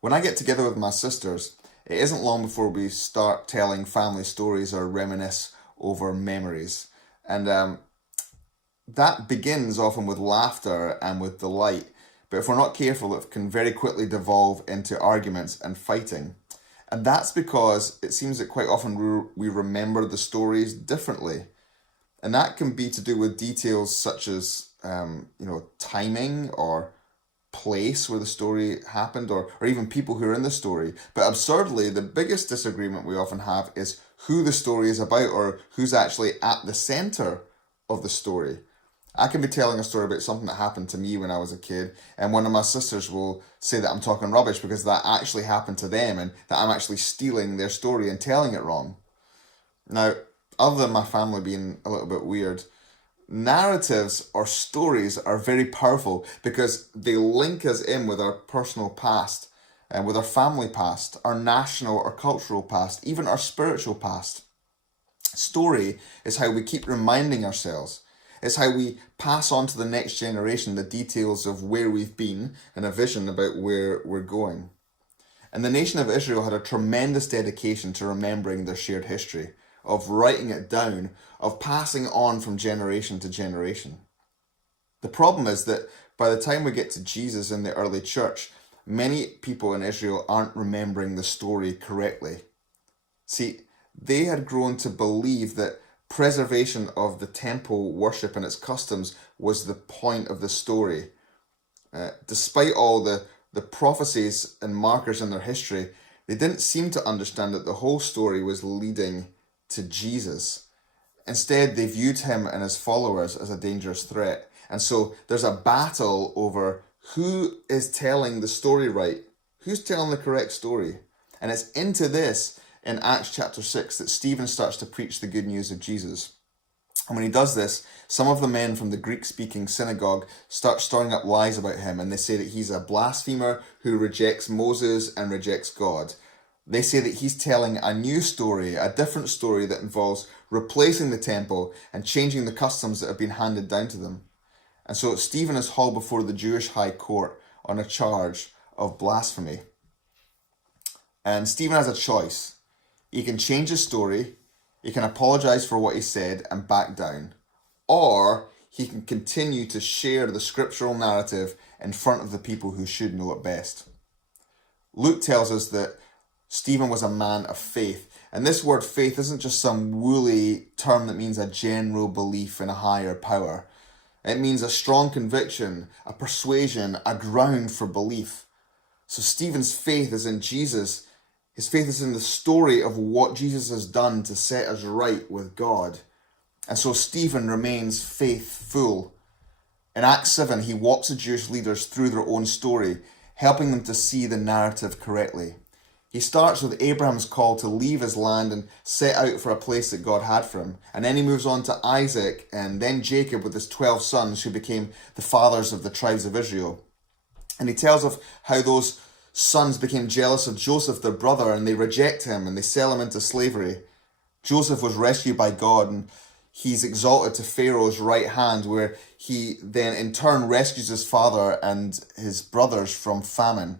When I get together with my sisters, it isn't long before we start telling family stories or reminisce over memories. And that begins often with laughter and with delight. But if we're not careful, it can very quickly devolve into arguments and fighting. And that's because it seems that quite often we remember the stories differently. And that can be to do with details such as, timing or place where the story happened, or even people who are in the story. But absurdly, the biggest disagreement we often have is who the story is about or who's actually at the center of the story. I can be telling a story about something that happened to me when I was a kid, and one of my sisters will say that I'm talking rubbish because that actually happened to them and that I'm actually stealing their story and telling it wrong. Now, other than my family being a little bit weird, narratives or stories are very powerful because they link us in with our personal past and with our family past, our national or cultural past, even our spiritual past. Story is how we keep reminding ourselves. It's how we pass on to the next generation the details of where we've been and a vision about where we're going. And the nation of Israel had a tremendous dedication to remembering their shared history, of writing it down, of passing on from generation to generation. The problem is that by the time we get to Jesus in the early church, many people in Israel aren't remembering the story correctly. See, they had grown to believe that preservation of the temple worship and its customs was the point of the story. Despite all the prophecies and markers in their history, they didn't seem to understand that the whole story was leading to Jesus. Instead, they viewed him and his followers as a dangerous threat. And so there's a battle over who is telling the story right, who's telling the correct story. And it's into this in Acts chapter 6 that Stephen starts to preach the good news of Jesus. And when he does this, some of the men from the Greek-speaking synagogue start stirring up lies about him, and they say that he's a blasphemer who rejects Moses and rejects God. They say that he's telling a new story, a different story that involves replacing the temple and changing the customs that have been handed down to them. And so Stephen is hauled before the Jewish high court on a charge of blasphemy. And Stephen has a choice. He can change his story, he can apologize for what he said and back down, or he can continue to share the scriptural narrative in front of the people who should know it best. Luke tells us that Stephen was a man of faith, and this word faith isn't just some woolly term that means a general belief in a higher power. It means a strong conviction, a persuasion, a ground for belief. So Stephen's faith is in Jesus. His faith is in the story of what Jesus has done to set us right with God. And so Stephen remains faithful. In Acts 7, he walks the Jewish leaders through their own story, helping them to see the narrative correctly. He starts with Abraham's call to leave his land and set out for a place that God had for him. And then he moves on to Isaac and then Jacob with his 12 sons who became the fathers of the tribes of Israel. And he tells of how those sons became jealous of Joseph, their brother, and they reject him and they sell him into slavery. Joseph was rescued by God and he's exalted to Pharaoh's right hand, where he then in turn rescues his father and his brothers from famine.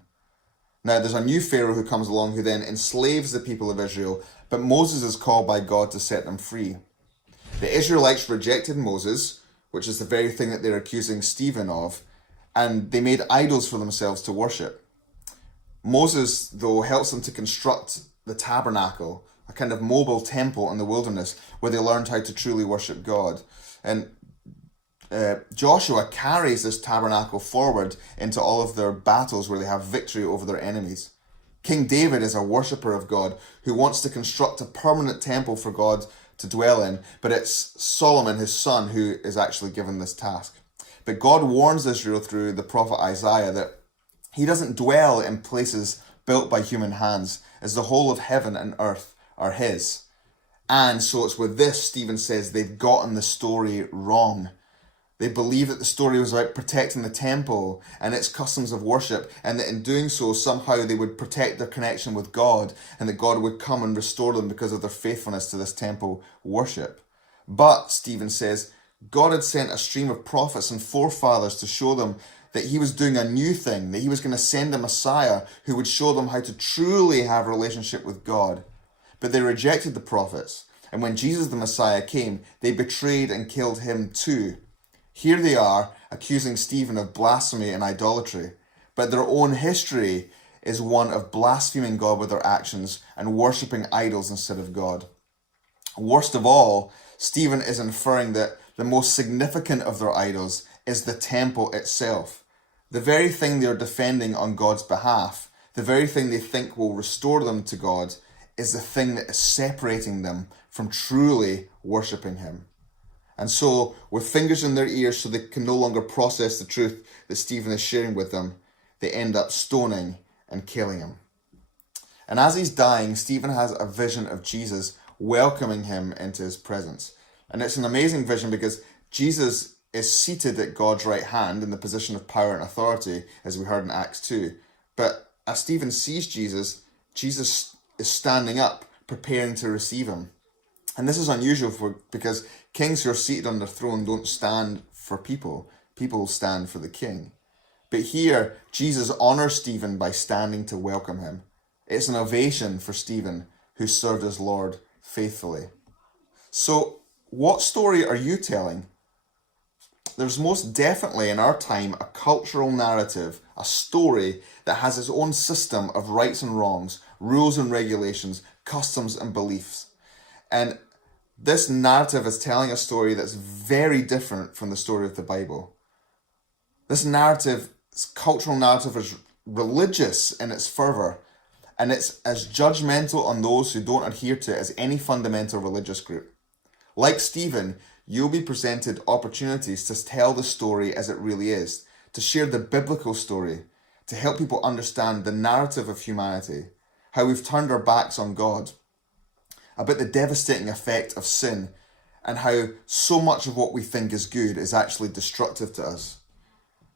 Now there's a new Pharaoh who comes along who then enslaves the people of Israel, but Moses is called by God to set them free. The Israelites rejected Moses, which is the very thing that they're accusing Stephen of, and they made idols for themselves to worship. Moses, though, helps them to construct the tabernacle, a kind of mobile temple in the wilderness where they learned how to truly worship God. And Joshua carries this tabernacle forward into all of their battles where they have victory over their enemies. King David is a worshipper of God who wants to construct a permanent temple for God to dwell in, but it's Solomon, his son, who is actually given this task. But God warns Israel through the prophet Isaiah that he doesn't dwell in places built by human hands, as the whole of heaven and earth are his. And so it's with this, Stephen says, they've gotten the story wrong. They believe that the story was about protecting the temple and its customs of worship, and that in doing so, somehow they would protect their connection with God, and that God would come and restore them because of their faithfulness to this temple worship. But, Stephen says, God had sent a stream of prophets and forefathers to show them that he was doing a new thing, that he was going to send a Messiah who would show them how to truly have a relationship with God. But they rejected the prophets, and when Jesus the Messiah came, they betrayed and killed him too. Here they are, accusing Stephen of blasphemy and idolatry, but their own history is one of blaspheming God with their actions and worshipping idols instead of God. Worst of all, Stephen is inferring that the most significant of their idols is the temple itself. The very thing they're defending on God's behalf, the very thing they think will restore them to God, is the thing that is separating them from truly worshipping him. And so, with fingers in their ears so they can no longer process the truth that Stephen is sharing with them, they end up stoning and killing him. And as he's dying, Stephen has a vision of Jesus welcoming him into his presence. And it's an amazing vision because Jesus is seated at God's right hand in the position of power and authority, as we heard in Acts 2. But as Stephen sees Jesus, Jesus is standing up, preparing to receive him. And this is unusual because kings who are seated on their throne don't stand for people. People stand for the king. But here, Jesus honors Stephen by standing to welcome him. It's an ovation for Stephen, who served his Lord faithfully. So, what story are you telling? There's most definitely in our time a cultural narrative, a story that has its own system of rights and wrongs, rules and regulations, customs and beliefs. And this narrative is telling a story that's very different from the story of the Bible. This cultural narrative is religious in its fervour, and it's as judgmental on those who don't adhere to it as any fundamental religious group. Like Stephen, you'll be presented opportunities to tell the story as it really is, to share the biblical story, to help people understand the narrative of humanity, how we've turned our backs on God, about the devastating effect of sin, and how so much of what we think is good is actually destructive to us.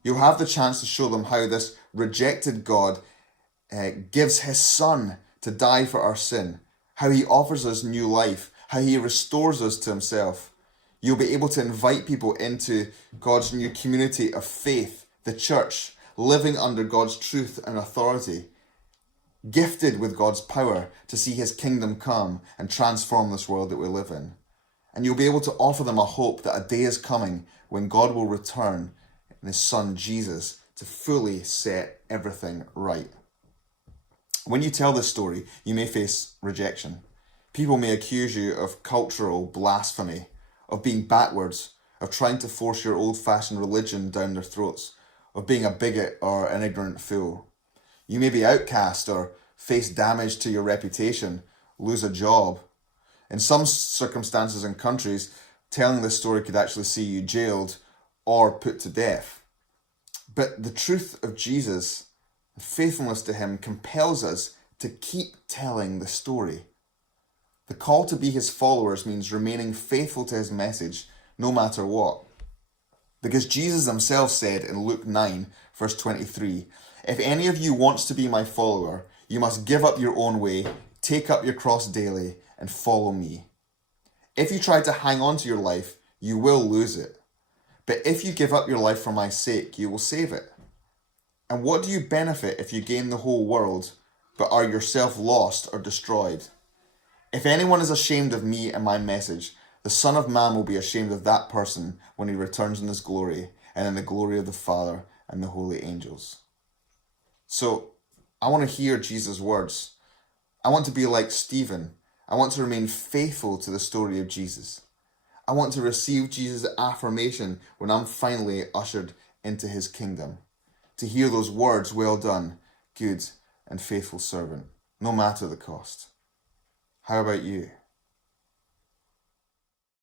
You'll have the chance to show them how this rejected God gives his son to die for our sin, how he offers us new life, how he restores us to himself. You'll be able to invite people into God's new community of faith, the church, living under God's truth and authority, gifted with God's power to see his kingdom come and transform this world that we live in. And you'll be able to offer them a hope that a day is coming when God will return in his son Jesus to fully set everything right. When you tell this story, you may face rejection. People may accuse you of cultural blasphemy, of being backwards, of trying to force your old-fashioned religion down their throats, of being a bigot or an ignorant fool. You may be outcast or face damage to your reputation, lose a job. In some circumstances and countries, telling this story could actually see you jailed or put to death. But the truth of Jesus, faithfulness to him, compels us to keep telling the story. The call to be his followers means remaining faithful to his message no matter what. Because Jesus himself said in Luke 9, verse 23, "If any of you wants to be my follower, you must give up your own way, take up your cross daily, and follow me. If you try to hang on to your life, you will lose it. But if you give up your life for my sake, you will save it. And what do you benefit if you gain the whole world, but are yourself lost or destroyed? If anyone is ashamed of me and my message, the Son of Man will be ashamed of that person when he returns in his glory and in the glory of the Father and the holy angels." So, I want to hear Jesus' words. I want to be like Stephen. I want to remain faithful to the story of Jesus. I want to receive Jesus' affirmation when I'm finally ushered into his kingdom. To hear those words, "Well done, good and faithful servant," no matter the cost. How about you?